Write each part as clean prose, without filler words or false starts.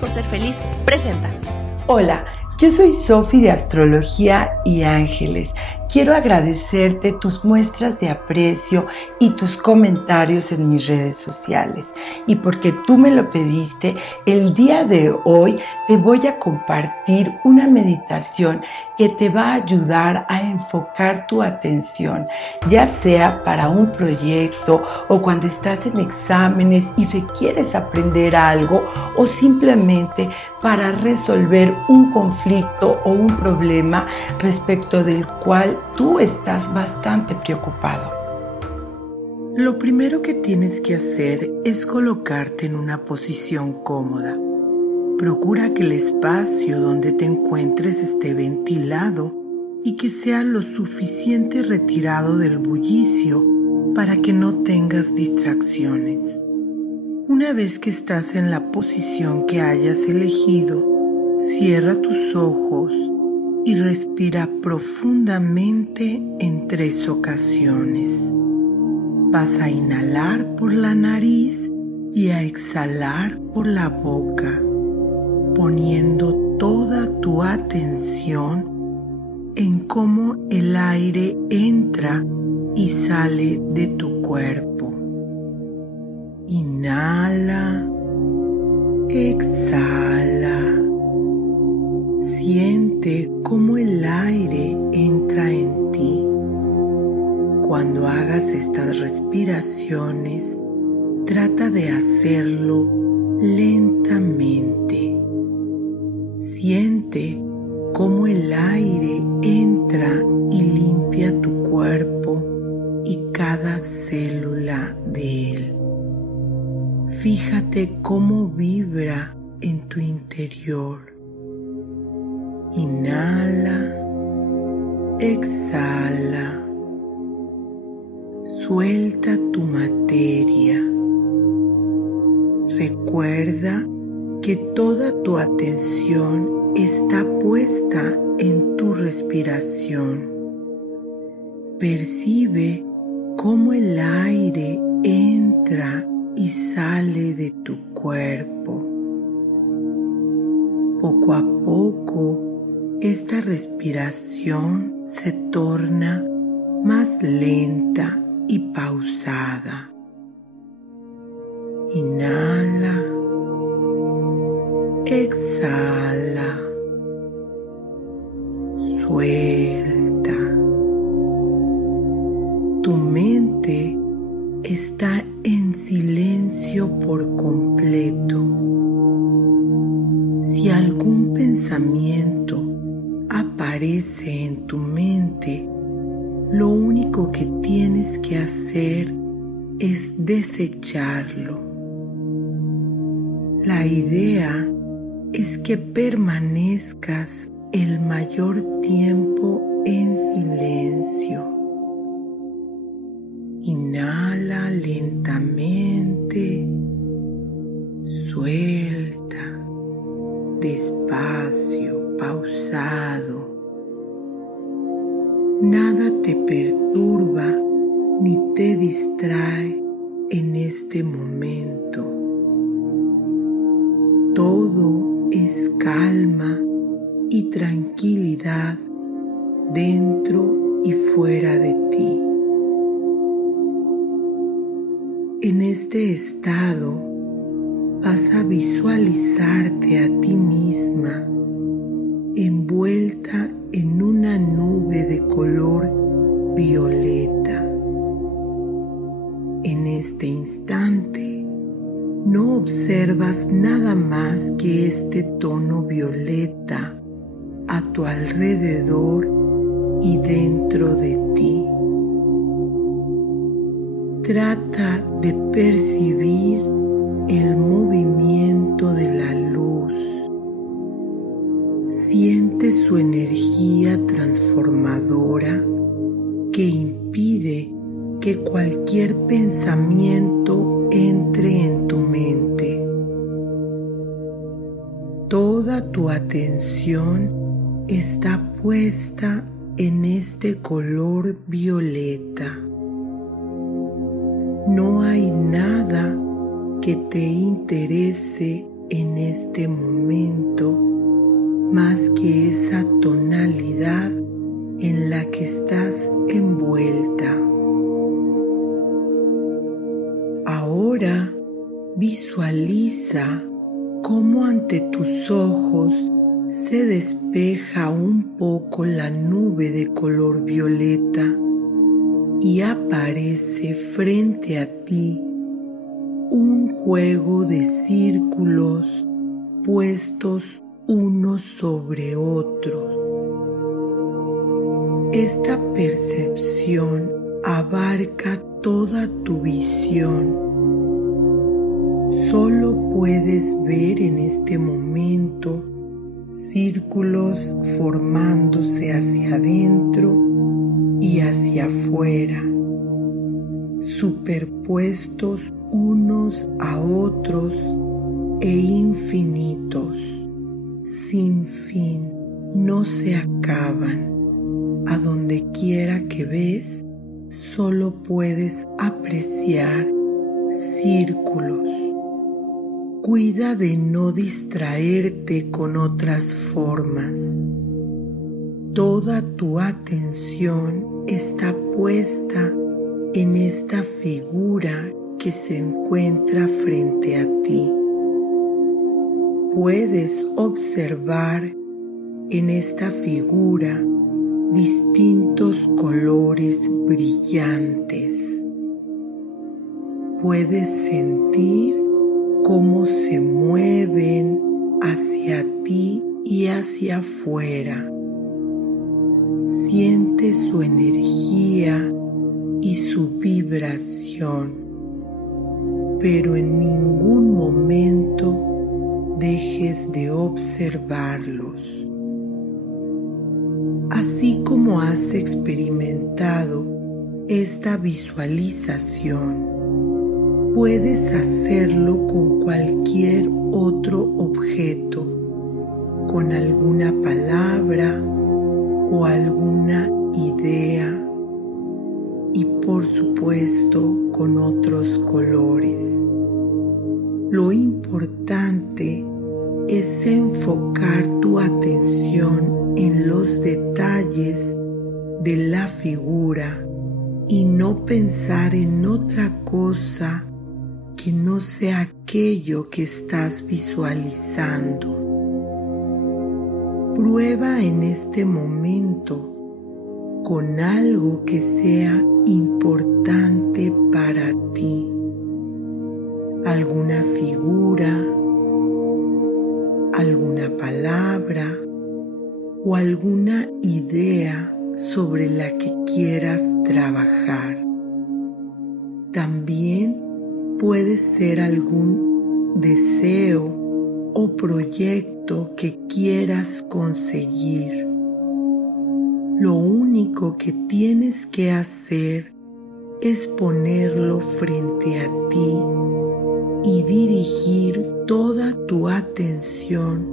Elijo Ser Feliz presenta. Hola, yo soy Sofi de Astrología y Ángeles. Quiero agradecerte tus muestras de aprecio y tus comentarios en mis redes sociales. Y porque tú me lo pediste, el día de hoy te voy a compartir una meditación que te va a ayudar a enfocar tu atención, ya sea para un proyecto o cuando estás en exámenes y requieres aprender algo o simplemente para resolver un conflicto o un problema respecto del cual tú estás bastante preocupado. Lo primero que tienes que hacer es colocarte en una posición cómoda. Procura que el espacio donde te encuentres esté ventilado y que sea lo suficiente retirado del bullicio para que no tengas distracciones. Una vez que estás en la posición que hayas elegido, cierra tus ojos y respira profundamente en 3 ocasiones. Vas a inhalar por la nariz y a exhalar por la boca, poniendo toda tu atención en cómo el aire entra y sale de tu cuerpo. Inhala, exhala. Siente cómo el aire entra en ti. Cuando hagas estas respiraciones, trata de hacerlo lentamente. Siente cómo el aire entra y limpia tu cuerpo y cada célula de él. Fíjate cómo vibra en tu interior. Inhala, exhala, suelta tu materia. Recuerda que toda tu atención está puesta en tu respiración. Percibe cómo el aire entra y sale de tu cuerpo. Poco a poco, esta respiración se torna más lenta y pausada. Inhala, exhala, suelta. Tu mente está en silencio por completo. Si algún pensamiento aparece en tu mente, lo único que tienes que hacer es desecharlo. La idea es que permanezcas el mayor tiempo en silencio. Inhala lentamente, suelta, despacio, pausado. Nada te perturba ni te distrae en este momento. Todo es calma y tranquilidad dentro y fuera de ti. En este estado vas a visualizarte a ti misma envuelta en una nube de color violeta. En este instante no observas nada más que este tono violeta a tu alrededor y dentro de ti. Trata de percibir el movimiento de la luz. Siente su energía transformadora que impide que cualquier pensamiento entre en tu mente. Toda tu atención está puesta en este color violeta. No hay nada que te interese en este momento más que esa tonalidad en la que estás envuelta. Ahora visualiza cómo ante tus ojos se despeja un poco la nube de color violeta y aparece frente a ti un juego de círculos puestos unos sobre otros. Esta percepción abarca toda tu visión. Solo puedes ver en este momento círculos formándose hacia adentro y hacia afuera, superpuestos unos a otros e infinitos, sin fin, no se acaban. A donde quiera que ves, solo puedes apreciar círculos. Cuida de no distraerte con otras formas. Toda tu atención está puesta en esta figura que se encuentra frente a ti. Puedes observar en esta figura distintos colores brillantes. Puedes sentir cómo se mueven hacia ti y hacia afuera. Siente su energía y su vibración, pero en ningún momento dejes de observarlos. Así como has experimentado esta visualización, puedes hacerlo con cualquier otro objeto, con alguna palabra o alguna idea y por supuesto con otros colores. Lo importante es enfocar tu atención en los detalles de la figura y no pensar en otra cosa que no sea aquello que estás visualizando. Prueba en este momento con algo que sea importante para ti, alguna figura, alguna palabra o alguna idea sobre la que quieras trabajar. También puede ser algún deseo o proyecto que quieras conseguir. Lo único que tienes que hacer es ponerlo frente a ti y dirigir toda tu atención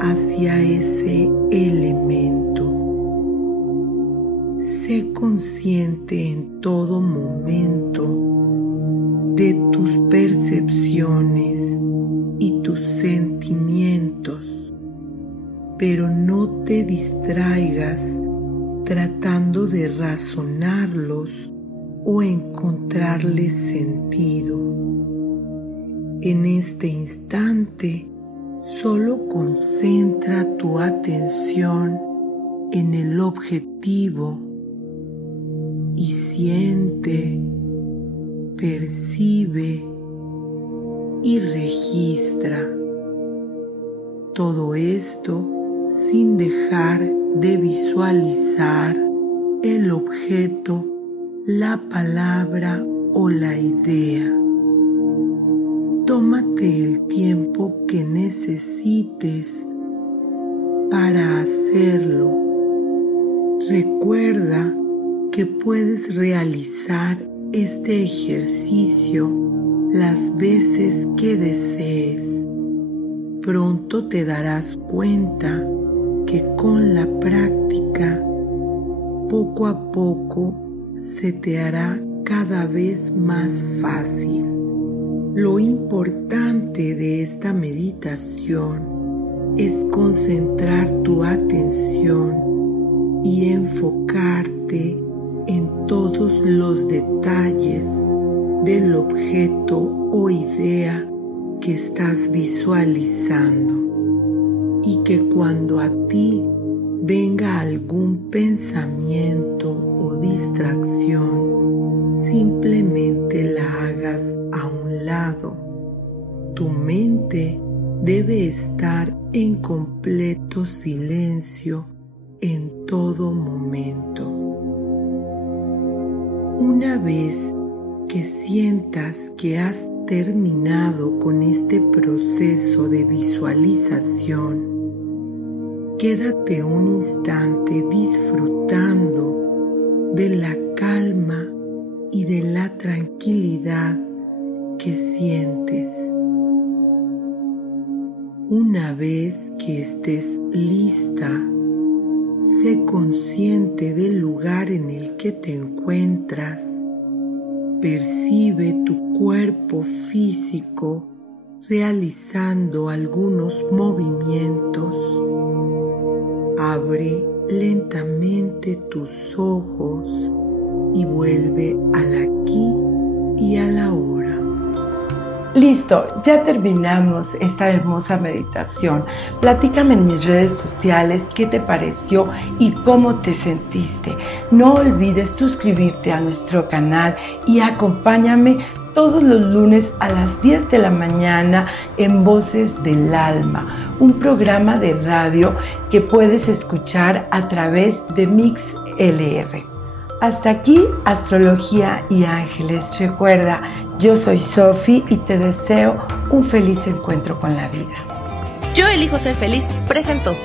hacia ese elemento. Sé consciente en todo momento de tus percepciones y tus sentimientos, pero no te distraigas tratando de razonarlos o encontrarles sentido. En este instante, solo concentra tu atención en el objetivo y siente, percibe y registra. Todo esto sin dejar de visualizar el objeto, la palabra o la idea. Tómate el tiempo que necesites para hacerlo. Recuerda que puedes realizar este ejercicio las veces que desees. Pronto te darás cuenta que con la práctica, poco a poco, se te hará cada vez más fácil. Lo importante de esta meditación es concentrar tu atención y enfocarte en todos los detalles del objeto o idea que estás visualizando, y que cuando a ti venga algún pensamiento o distracción, simplemente la hagas a un lado. Tu mente debe estar en completo silencio en todo momento. Una vez que sientas que has terminado con este proceso de visualización, quédate un instante disfrutando de la calma y de la tranquilidad que sientes. Una vez que estés lista, sé consciente del lugar en el que te encuentras. Percibe tu cuerpo físico realizando algunos movimientos. Abre lentamente tus ojos y vuelve al aquí y a la hora. Listo, ya terminamos esta hermosa meditación. Platícame en mis redes sociales qué te pareció y cómo te sentiste. No olvides suscribirte a nuestro canal y acompáñame todos los lunes a las 10 de la mañana en Voces del Alma, un programa de radio que puedes escuchar a través de MixLR. Hasta aquí, Astrología y Ángeles. Recuerda, yo soy Sofi y te deseo un feliz encuentro con la vida. Yo elijo ser feliz presentó.